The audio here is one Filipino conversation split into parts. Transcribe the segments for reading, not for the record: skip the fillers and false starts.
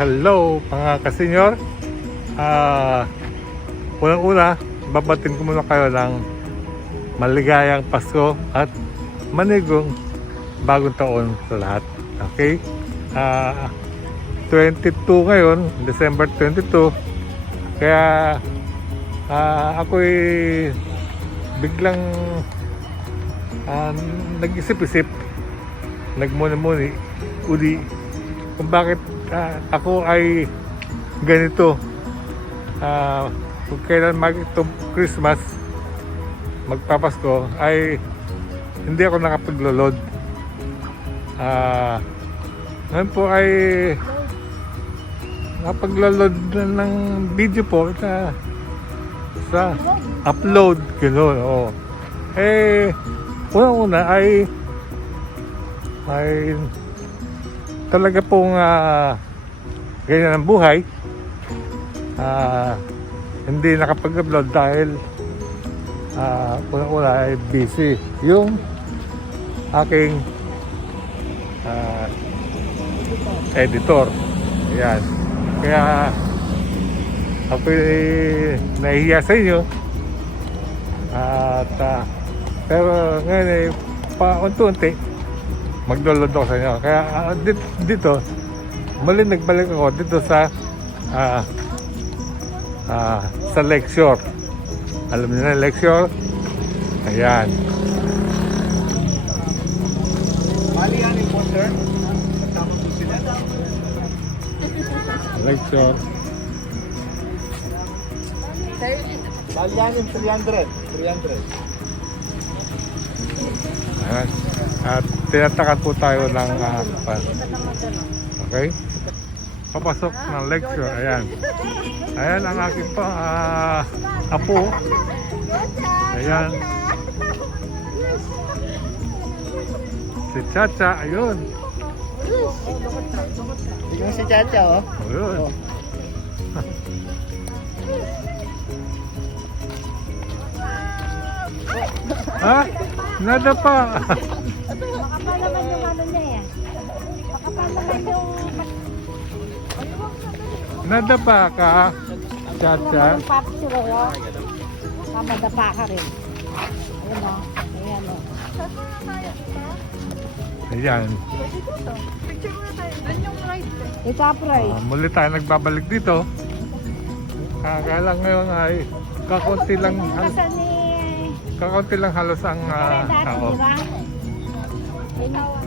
Hello mga kasenyor. Unang-una, babatin ko muna kayo ng maligayang Pasko at manigong bagong taon sa lahat. Okay? 22 ngayon, December 22. Kaya ako'y biglang nag-isip-isip, nagmuni-muni uli kung bakit ako ay ganito. Kung kailan Christmas, magpapasko, ay hindi ako nakapag-load. Ngayon po ay nakapag-load ng video po sa upload, gano'n. Oh. Unang-una ay talaga pong ganyan ang buhay. Hindi nakapag-upload dahil unang-una ay busy yung aking editor. Ayan. Kaya ako'y nahihiya sa inyo. Pero ngayon ay paunti-unti magdo-load ako sa inyo. Kaya dito muli nagbalik ako dito sa Lakeshore. Alam niyo na Lakeshore? Ayan. Bali yan yung water. Kasama po sila. Lakeshore. Bali yan yung 300. Ayan. At tinatakan po tayo ng okay? Papasok ng Lakeshore. Ayan. Ayan ang aking apo. Ayan. Si Chacha. Ayun. Yung si Chacha, oh. Ayun. Ha? Nada pa. Makapal naman yung ano niya eh. Makapal naman yung... Nada pa ka, Chacha. Yung papi sila yun. Kamadapa ka rin. Ayun o. Ayan o. Ayan. Ipapray. Muli tayo nagbabalik dito. Kaya lang ngayon ay kakaunti lang halos ang tao.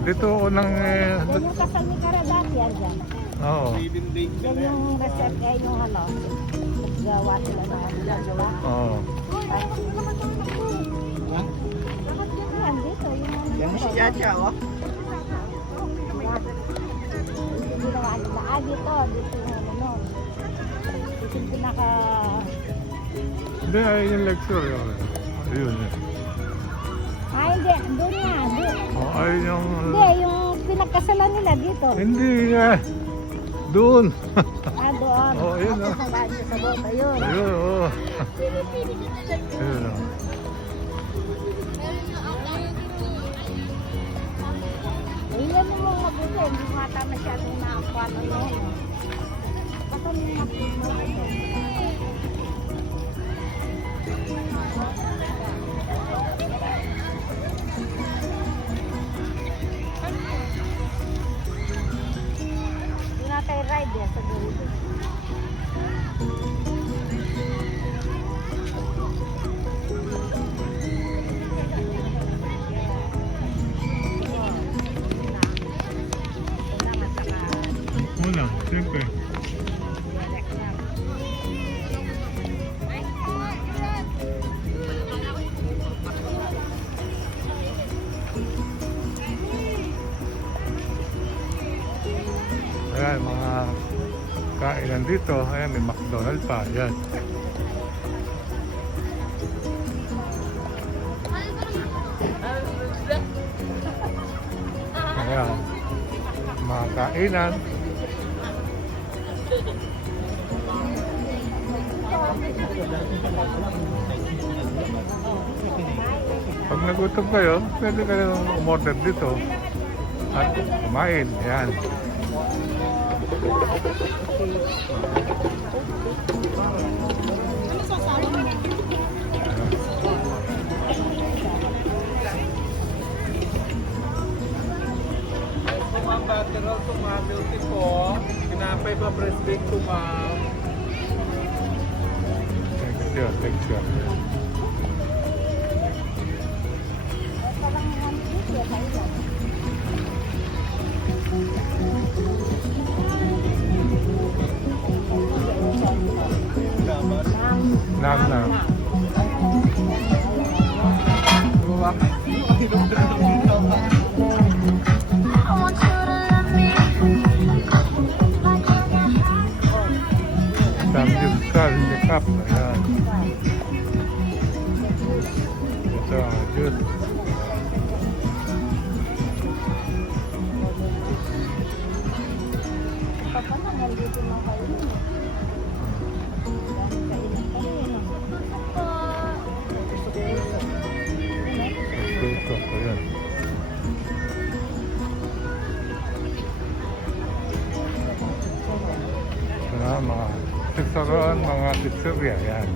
Dito unang Yan yung kasal ni Karadati yan dyan. oo. Yan yung receipt ay yung ano. Gawa sila ng ano dyan, diba? Oo. Yan dito. Yan si Chacha, oh. Dito yung ano nun. Dito yung pinaka... Hindi, ayun yung lecture. Ayun. Hindi. Doon nga. Oh, ayun yung... Hindi, yung pinagkasalan nila dito. Hindi nga. Doon. Doon. Oh, ayun, Tapos ang daan sa bot. Ayun. Ayun, oo. Ayun, oh. Ayun yung mga mabuti. Hindi mata masyadong nakakuha ng yun. Patong yung mabuti. Hindi na tayo ride yan sa dulo. Muna, siyempre. Ayan, mga kainan dito. Ayan, may McDonald's pa. Ayan. Ayan, mga kainan. Pag nagutom kayo, pwede kayo umorder dito at kumain. Yan. Ma'am, butterroll to ma'am, milky po. Pinapay pa breast bake to ma'am. Thank you. Ito lang ang sisi, kailan. Nam. Sambil cekap. Ayan. Ito, juice. Papa na, nandito na kayo. Ito. Ayan. Mga sitsaron, mga pizzeria. Ayan.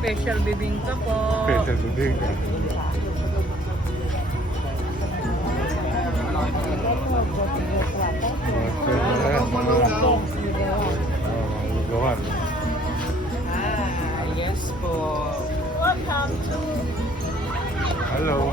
Special bibingka po. Special bibingka. Lugawan. Yes po. Welcome to Hello.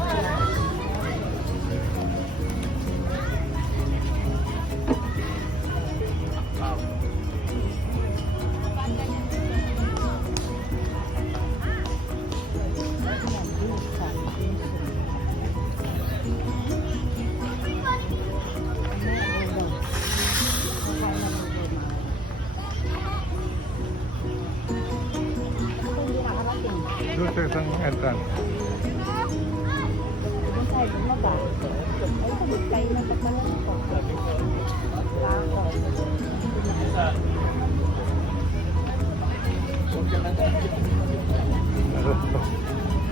Doon sa isang entrance. Doon tayo bumaba. Ay, sabit kayo ng pagkalan ko.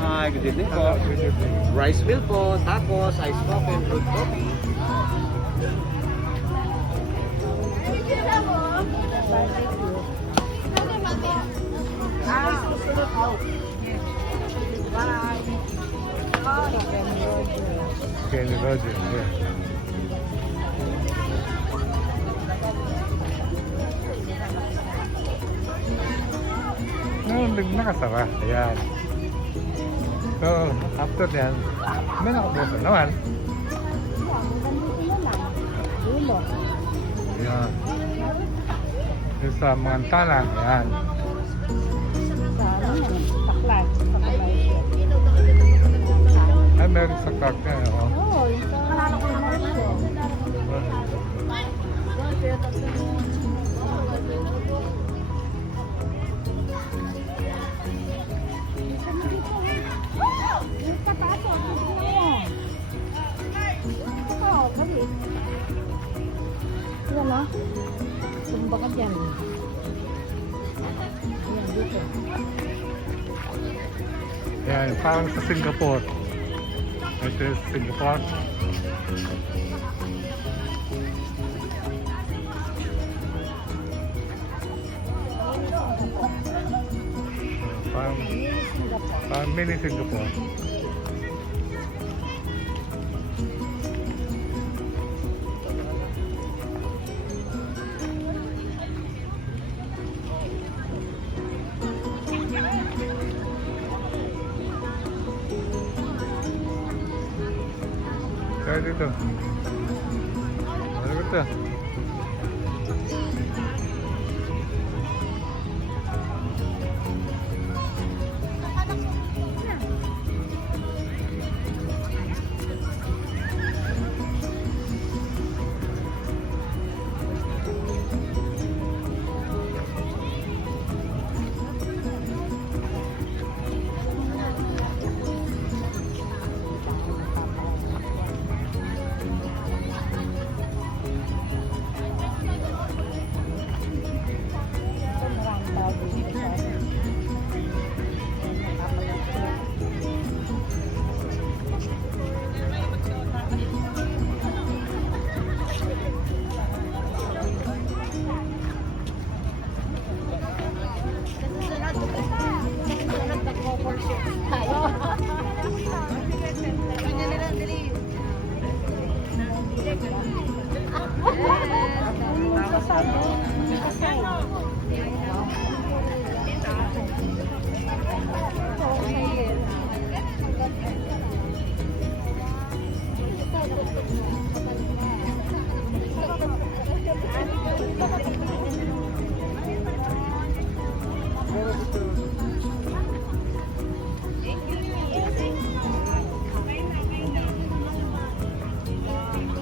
Hi, good evening po. Rice meal po, tacos, ice coffee, and fruit coffee. Kenny Rogers, yeah. Nakasara. Ayan. So, after yan, may nakabuso naman. Ayan. Yung sa mga tanang, ayan. Ay, meron sa kaka. Oh. Oo, yung sa commercial. Yung tapasok, oo, balik. Yan o. Tumba ka dyan. Ayan, dito. Ayan, parang sa Singapore. Ito yung Singapore. Parang mini Singapore. Kaya dito. Ano ito?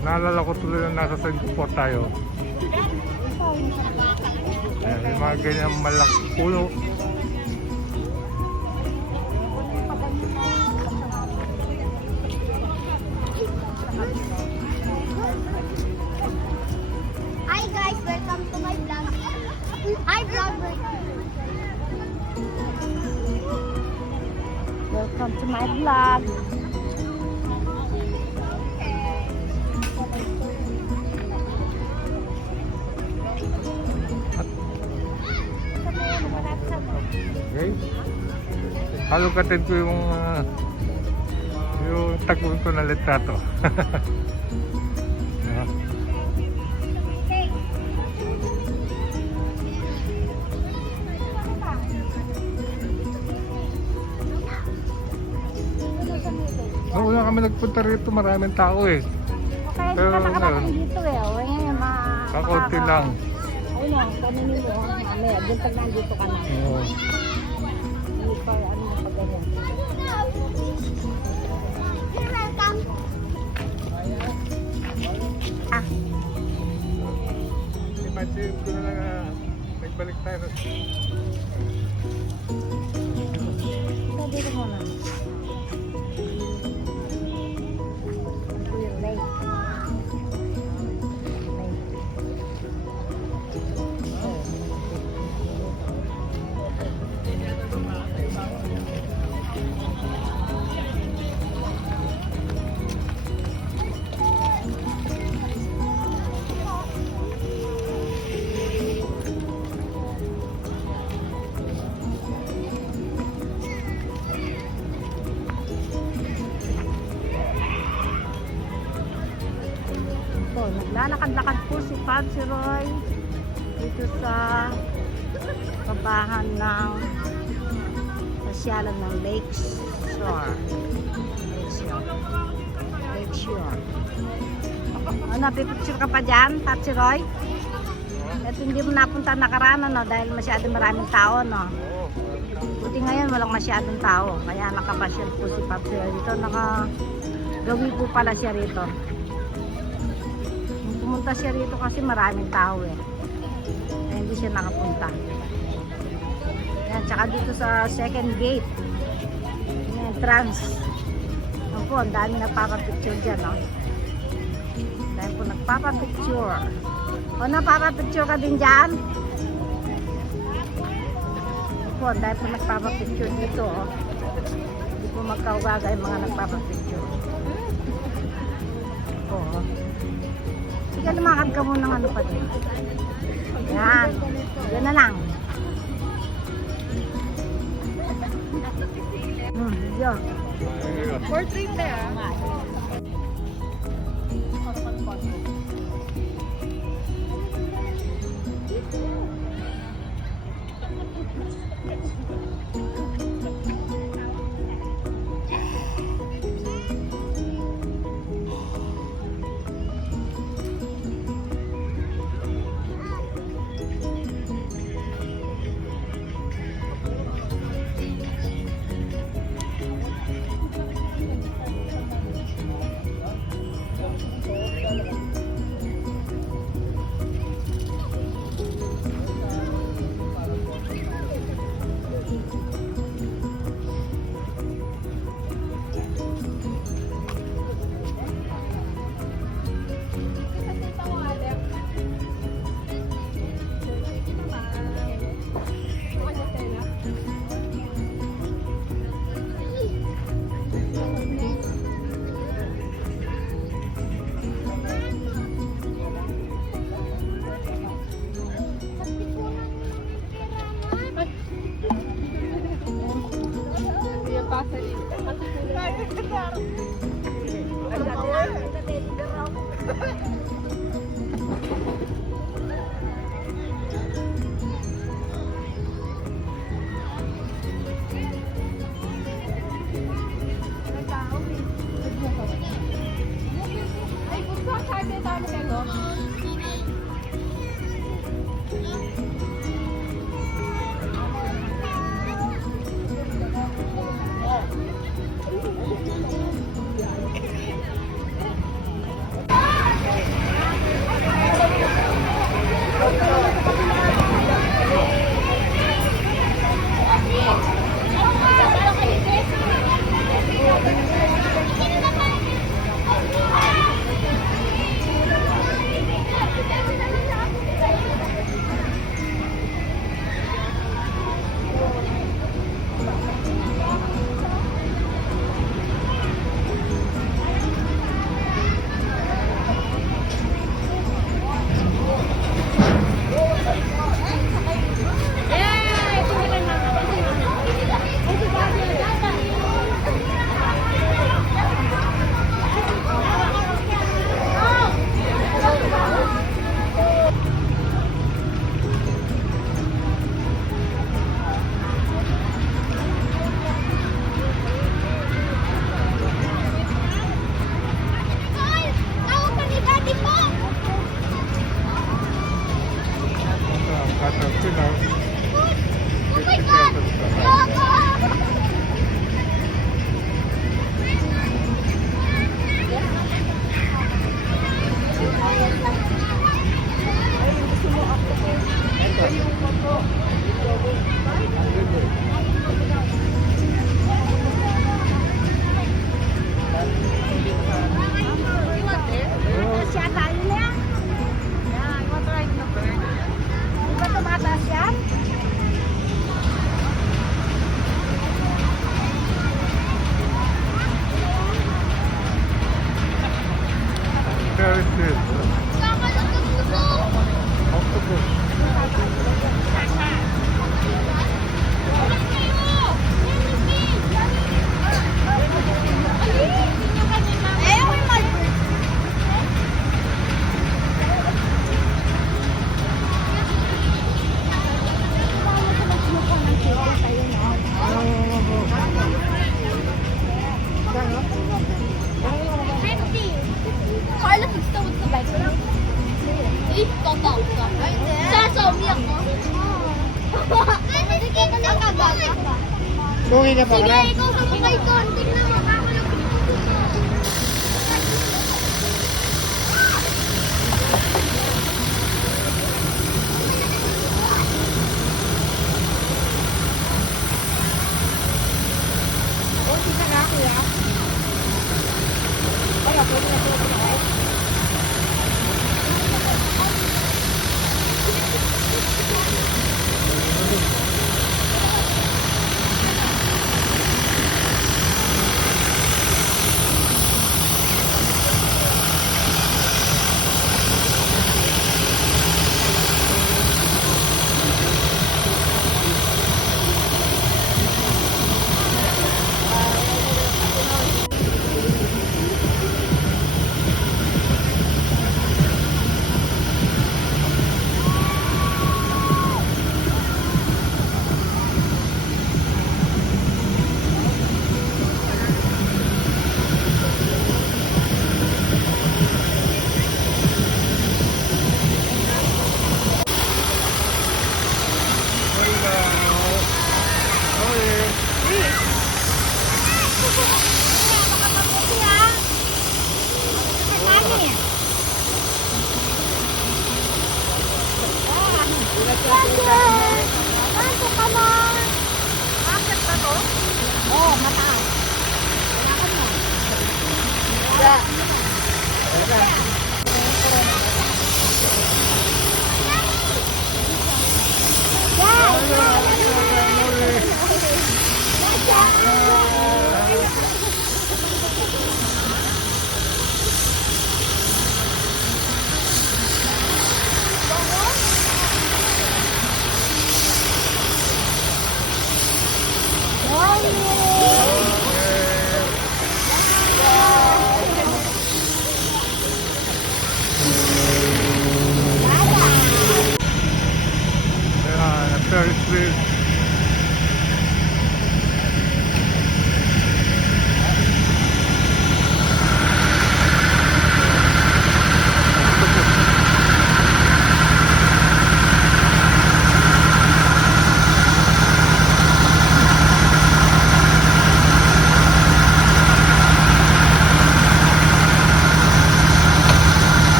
Naalala ko tuloy na nasa Singapore tayo. Ayan, may mga ganyan malaking puno. Hi guys, welcome to my vlog. Hi vlogger. Welcome to my vlog. Okay? Halukatin ko yung tagpon ko na litrato. Ah, Noong una kami nagpunta rito, maraming tao eh. Okay, Pero hindi ka nakarating ngayon, dito eh. O ngayon, Kakunti lang. Ayun o, kaninin mo. Mamaya, buntag na dito ka na. Oo. Hindi pa, ano na pa ganyan. You're welcome. Ah, Imagine ko na lang nagbalik tayo. ito dito muna. Ito yung lake. Ito, naglalakad-lakad po si Patsy Roy dito sa kabahan ng pasyalan ng Lakes Shore. Lake Shore. Ano, pipicture ka pa dyan, Patsy Roy? At hindi mo napunta nakaraan, no? Dahil masyadong maraming tao, no? Buti ngayon walang masyadong tao. Kaya nakapasyal po si Patsy Roy dito. Nakagawi po pala siya rito. Pumunta siya rito kasi maraming tao eh. Kaya hindi siya nakapunta. Ayan, tsaka dito sa second gate. Yung entrance. Ano po, ang dami nagpapapicture dyan, no? Dahil po nagpapapicture. O, napapapicture ka din dyan? Ano po, dahil po nagpapapicture dito, oh. Hindi po magkaugaga yung mga nagpapapicture. Oo. Sige, lumakad ka muna ng ano pa din. Yan. Yan na lang. Video. Portrait na yan. Sabi tayo kayo. Caterpillar. Siya tayo na. Yeah, I want to ride the bird. Di ba tumataas yan? Very sweet. Octopus. Carla gusto mo sa bike. Eh, totoo ka. Sasabi ako. Sige, nakagaga ka. Tuwi ka pa Sige, lang. ikaw sumakay doon. Tingnan mo, kakalapit ko. Isa na ako ya. Kaya pwede na ito.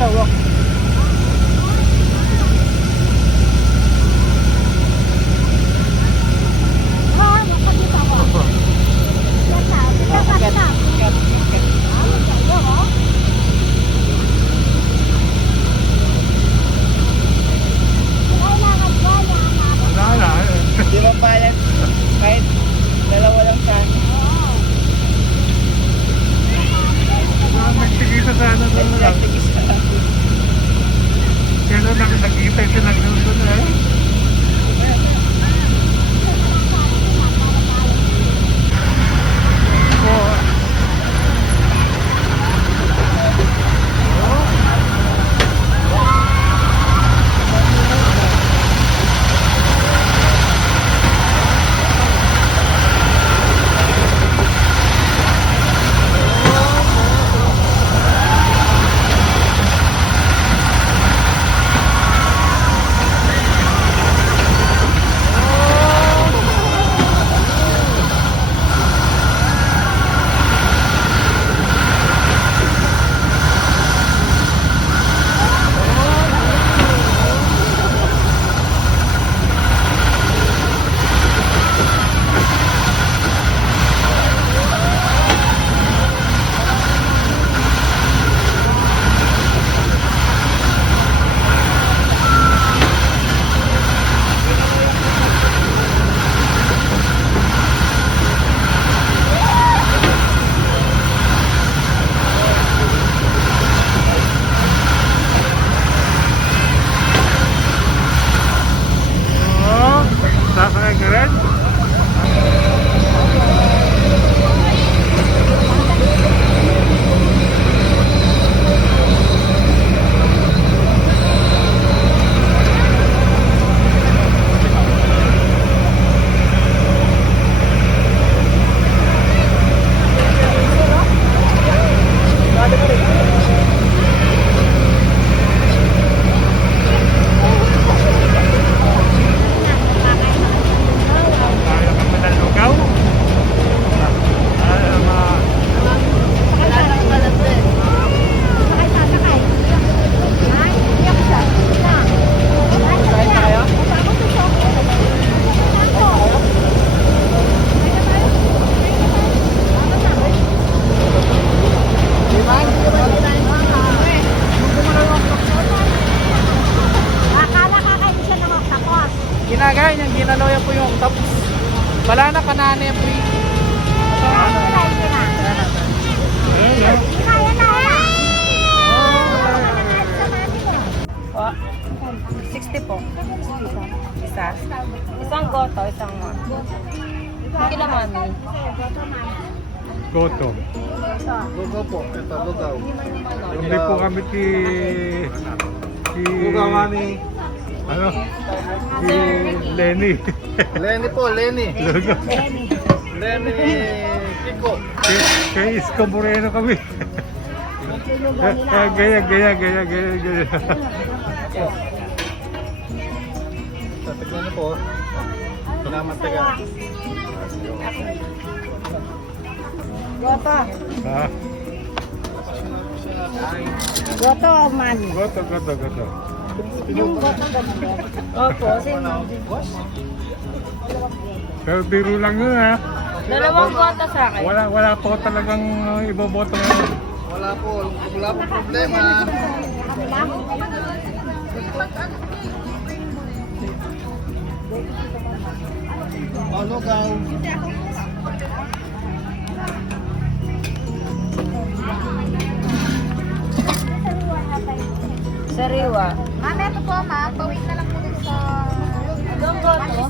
Sawak. Ah, nakakita ko. Kita. Wala na. Di ba bayan? Kahit dalawa lang siya. Nagtigisa sana doon na lang. Kaya nakita siya nagluto na eh. Sasakay ka rin? Kaya kami ng lugaw? Ginagay niyang ginaloya po yung tapos wala na kanana po yung Po. 60 po. Isa. Isang goto, isang mo. Kila mami. Goto. lugaw po. Ito, lugaw. Hindi po kami Lugaw mami. ano? Si Lenny. Lenny po, Lenny. Lugaw. Lenny Kiko. Kay Isko Moreno kami. Gaya. Tatignan niyo po. Pinamataga. Goto. Ha? Goto o man? Goto. Yung goto ganito. Opo, sino? Pero biro lang yun ha. Dalawang goto sa akin. Wala po talagang iboboto ngayon. Wala po problema. Oh, lugaw. Sariwa. Ma'am, ito po ma'am. Pawin na lang po dito sa... Dalawang goto.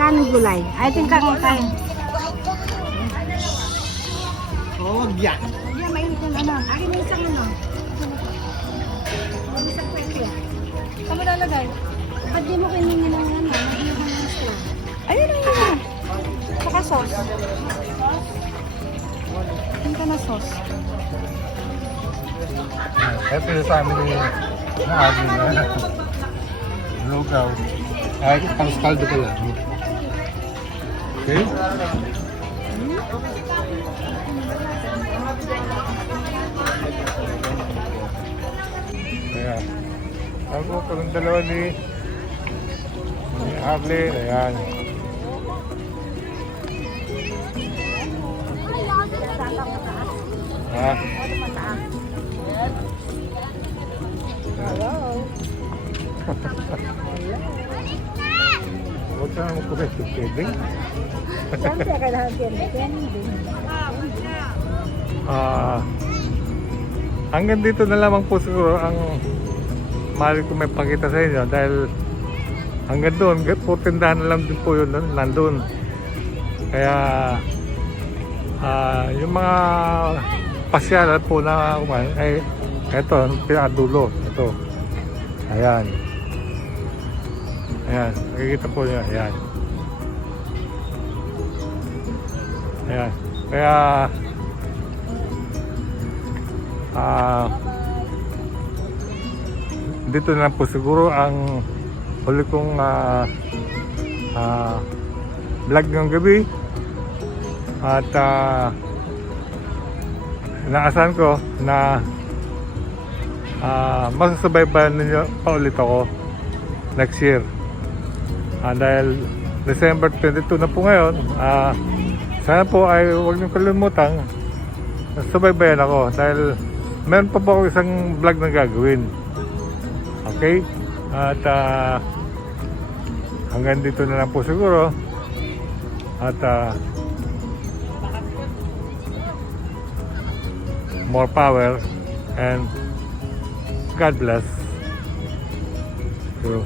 Magkano gulay? I think kang kain. Oh, yeah. Hindi, mainit yung ano. Akin na isang ano. Isang kwento. Kami lalagay. Ba't di mo kinini ng ano? Hindi mo ng store. Ayun lang yun. Saka sauce. Hindi ka na sauce. Ito yung sa amin na agin na. Lugaw. Ay, pang scaldo ka lang. Okay? Kaya, ako ko ng dalawa ni Harley. Ayan. Ha? Huwag ka naman kulit yung kidding. Siyempre, kailangan trending. Hanggang dito na lamang po siguro ang maaari ko may pakita sa inyo dahil hanggang doon, po tindahan na lang din po yun nandun. Kaya yung mga pasyalan po na kumain ay eto, pinakadulo. Ito. Ayan. Ayan. Nakikita po niya. Ayan. Ayan. Kaya dito na po siguro ang huli kong vlog ng gabi at inaasahan ko na masasubaybayan ninyo pa ulit ako next year dahil December 22 na po ngayon. Sana po ay huwag niyo kalimutan subaybayan ako dahil meron pa po ako isang vlog na gagawin. Okay? At hanggang dito na lang po siguro. At more power and God bless you.